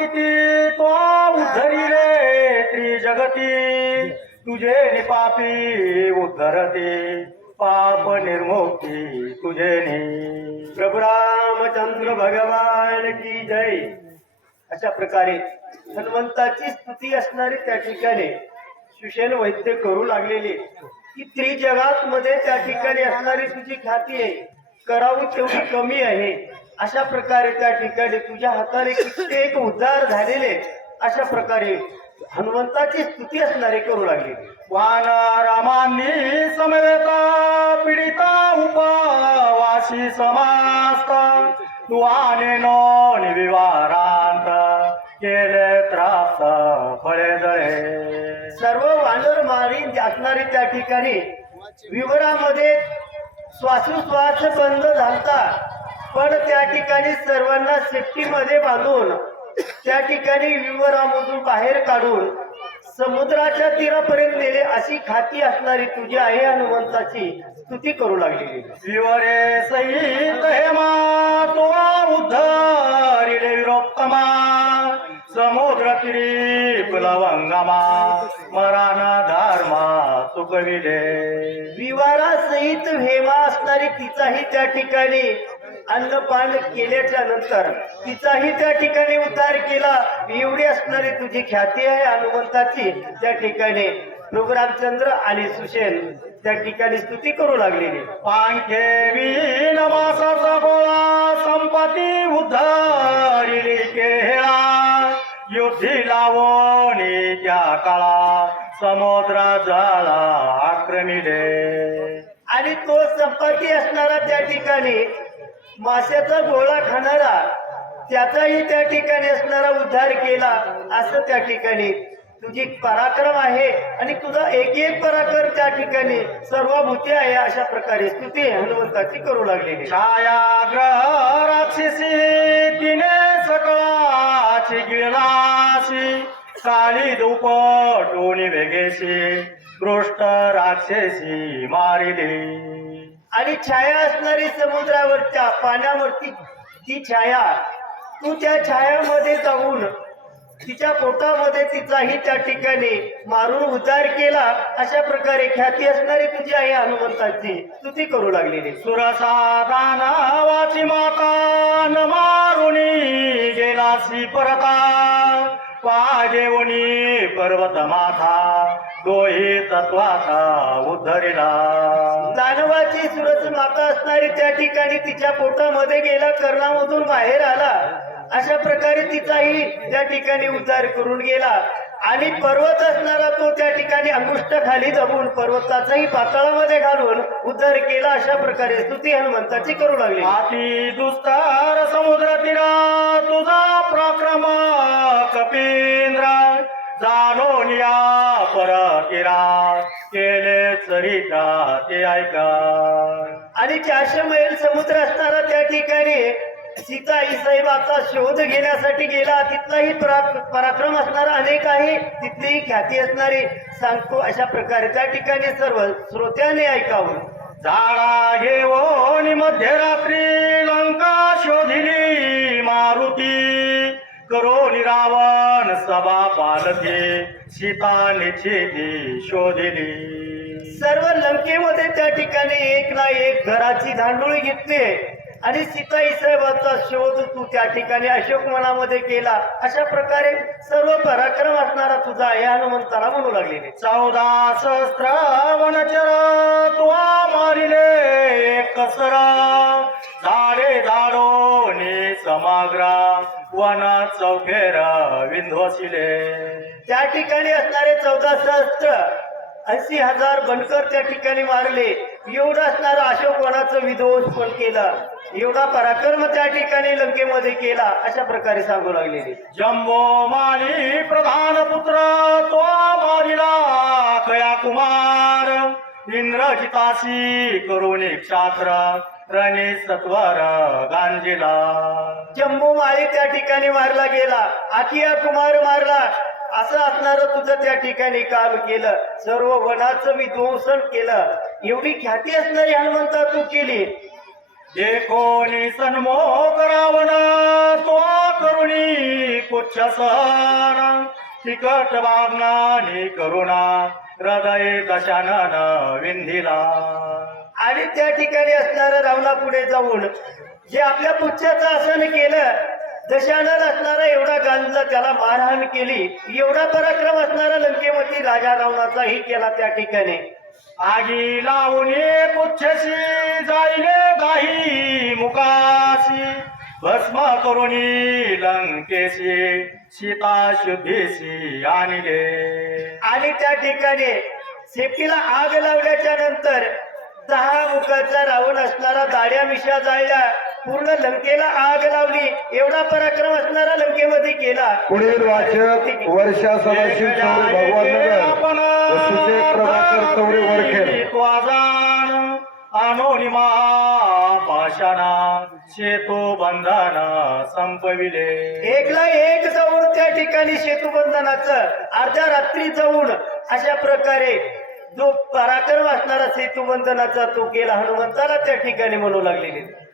किती तो उद्धरी रे त्रिजगती. तुझे निपापी उद्धरते. पाप निर्मुक्ती तुझे नि. प्रभू रामचंद्र भगवान की जय. अशा प्रकारे हनुमंताची स्तुती असणारी त्या ठिकाणी सुशेल वैद्य करू लागलेले. की त्रिजगात मध्ये त्या ठिकाणी असणारी तुझी ख्याती आहे. करावी तेवढी कमी आहे. अशा प्रकारे त्या ठिकाणी तुझ्या हाताने कित्येक उद्धार झालेले अशा प्रकारे हनुमंताची स्तुती असणारे करू लागले. वान रामांनी समवेता पीडिता उपवासी समास्ता. तुआने नो निविवारांत केले त्रास फळे जळे. सर्व वानर मारीन असणारे त्या ठिकाणी विवरामध्ये श्वासोश्वास बंद झालता. पण त्या ठिकाणी सर्वांना सेफ्टीमध्ये बांधून त्या ठिकाणी विवरामधून बाहेर काढून समुद्राच्या तीरापर्यंत नेले अशी खाती असणारी तुझी आहे हनुमंताची. स्तुती करू लागलेली विवरे सहित हेमा तुवा उद्धरिले समुद्र तिरी कुलवंगमा मरान धर्मा चुकविले विवारा सहित हेमा असणारी तिचाही त्या ठिकाणी अन्नपान केल्याच्यानंतर तिचाही त्या ठिकाणी उद्धार केला. एवढी असणारी तुझी ख्याती आहे हनुमंताची. त्या ठिकाणी प्रभू रामचंद्र आणि सुशेन त्या ठिकाणी स्तुती करू लागलेली. पांखे विनमासाचा गोळा संपत्ती उद्धरिली केळा युद्धी लावणी त्या काळा समुद्र जळा आक्रमिले. आणि तो संपत्ती असणारा त्या ठिकाणी माशाचा गोळा खाणारा त्याचाही त्या ठिकाणी असणारा उद्धार केला असं त्या ठिकाणी. तुझी पराक्रम आहे आणि तुझा एक एक पराक्रम त्या ठिकाणी सर्व भूती आहे अशा प्रकारे स्तुती हनुमंताची करू लागलेली. छायाग्रह राक्षसी तिने सकळाची गिळणाशी काळी दुपटोनी वेगेशी दृष्ट राक्षसी मारिली. आणि छाया असणारी समुद्रावरच्या पाण्यावरती ती छाया तू त्या छायामध्ये जाऊन तिच्या पोटामध्ये तिचाही त्या ठिकाणी मारून उतार केला अशा प्रकारे ख्याती असणारी तुझी आई हनुमंताची स्तुती करू लागलेली. सुरसा नावाची माता न मारुनी गेलासी परता पाजेवणी पर्वत माथा दोही तत्वाचा उद्धरिला. दानवाची सुरस माता असणारी त्या ठिकाणी तिच्या पोटामध्ये गेला कर्णामधून बाहेर आला. अशा प्रकारे तिचाही त्या ठिकाणी उद्धार करून गेला. आणि पर्वत असणारा तो त्या ठिकाणी अंगुष्ट खाली जमून पर्वताचाही पातळामध्ये घालून उद्धार केला. अशा प्रकारे स्तुती हनुमंताची करू लागली. अति दुस्तर समुद्र तीरा तुझा प्रक्रम कपींद्र जाणून या परकिरा केले चरिता ते ऐका. आणि चारशे मैल समुद्र असणारा त्या ठिकाणी सीता साहेबाचा शोध घेण्यासाठी गेला. तिथलाही परा- पराक्रम असणारा अनेक आहे. तिथलीही ख्याती असणारी सांगतो अशा प्रकारे त्या ठिकाणी सर्व श्रोत्याने ऐकावं. झाडा घेऊन मध्यरात्री लंका शोधिली. करो रावण सभा पालथे सीता निश्चिती शोधिली. सर्व लंकेमध्ये त्या ठिकाणी एक ना एक घराची धांडोळी घेतली आणि सीता साहेबाचा शोध तू त्या ठिकाणी अशोक वनामध्ये केला. अशा प्रकारे सर्व पराक्रम असणारा तुझा आहे हनुमंताला म्हणू लागलेले चौदा सहस्त्र वनचर तुवा मारिले कसरा झाडे झाडोनी समाग्रा वन चौफेर विंध्वसिले. त्या ठिकाणी असणारे चौदा सहस्त्र ऐंशी हजार बनकर त्या ठिकाणी मारले. एवढं असणारं अशोक वनाचं विध्वंस पण केला. एवढा पराक्रम त्या ठिकाणी लंकेमध्ये केला अशा प्रकारे सांगू लागलेले. जम्बो माली प्रधान पुत्र तो मारिला कया कुमार इंद्रजितासी करुणी क्षात्र रणी सत्वर गांजिला. जम्बू माळी त्या ठिकाणी मारला गेला. आकिया कुमार मारला. असं असणारं तुझं त्या ठिकाणी काम केलं. सर्व वनाचं विध्वंसन केलं. एवढी ख्याती असणारी हनुमंता तू केली. जे कोणी सन्मोह रावण तो करुणी पुच्छ तिकट भावनानी करुणा हृदय दशानन विंधिला. आणि त्या ठिकाणी असणाऱ्या रावणा पुढे जाऊन जे आपल्या पुच्छाचं आसन केलं दशानन असणारा एवढा गांजला त्याला मारहाण केली एवढा पराक्रम असणारा लंकेमध्ये राजा रावणाचाही केला त्या ठिकाणी. आगी लावून पुच्छशी जाईले गाही मुकाशी. भस्म करुणी लंकेशी सीता शुद्धीशी आणले. आणि त्या ठिकाणी शेतीला आग लावल्याच्या नंतर दहा मुखाचा रावण असणारा दाड्या मिशा जायला पूर्ण लंकेला आग लावली. एवढा पराक्रम असणारा लंकेमध्ये केला. पुढील वाचक वर्षा सदाशिव चौरे भगवान नगर. प्रभाकर चौरे वरखेड. अनोनिमा पाषाणा सेतू बंधन संपविले. एकला एक जाऊन त्या ठिकाणी सेतुबंधनाचं अर्ध्या रात्री जाऊन अशा प्रकारे जो पराक्रम असणारा सेतुबंधनाचा तो केला हनुमंताला त्या ठिकाणी म्हणू लागलेले.